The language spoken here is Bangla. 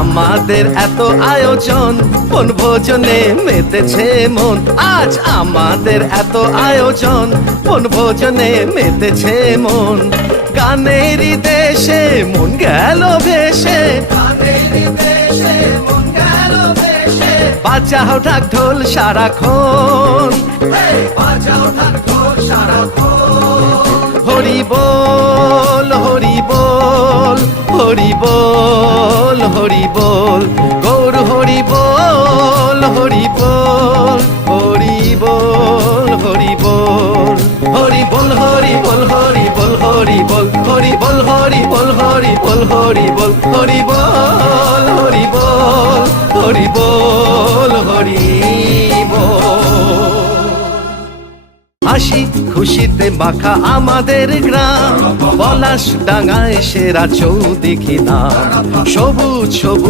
আমাদের এত আয়োজন, বনভোজনে মেতেছে মন। আজ আমাদের এত আয়োজন, বনভোজনে মেতেছে মন। গানেরই দেশে মন গেল ভেসে, বাজাও ঢাক ঢোল সারাক্ষণ, হরি বল হরি বল হরি বল হরি বল, গৌর হরি বল হরি বল হরি বল হরি বল, হরি বল হরি বল হরি বল হরি বল, হরি বল হরি বল হরি বল হরি বল, হরি বল হরি বল হরি বল হরি বল। হাসি খুশিতে মাখা আমাদের গ্রাম, পলাশ ডাঙায় সেরা চৌদিঘি নাম। সবুজ সবুজ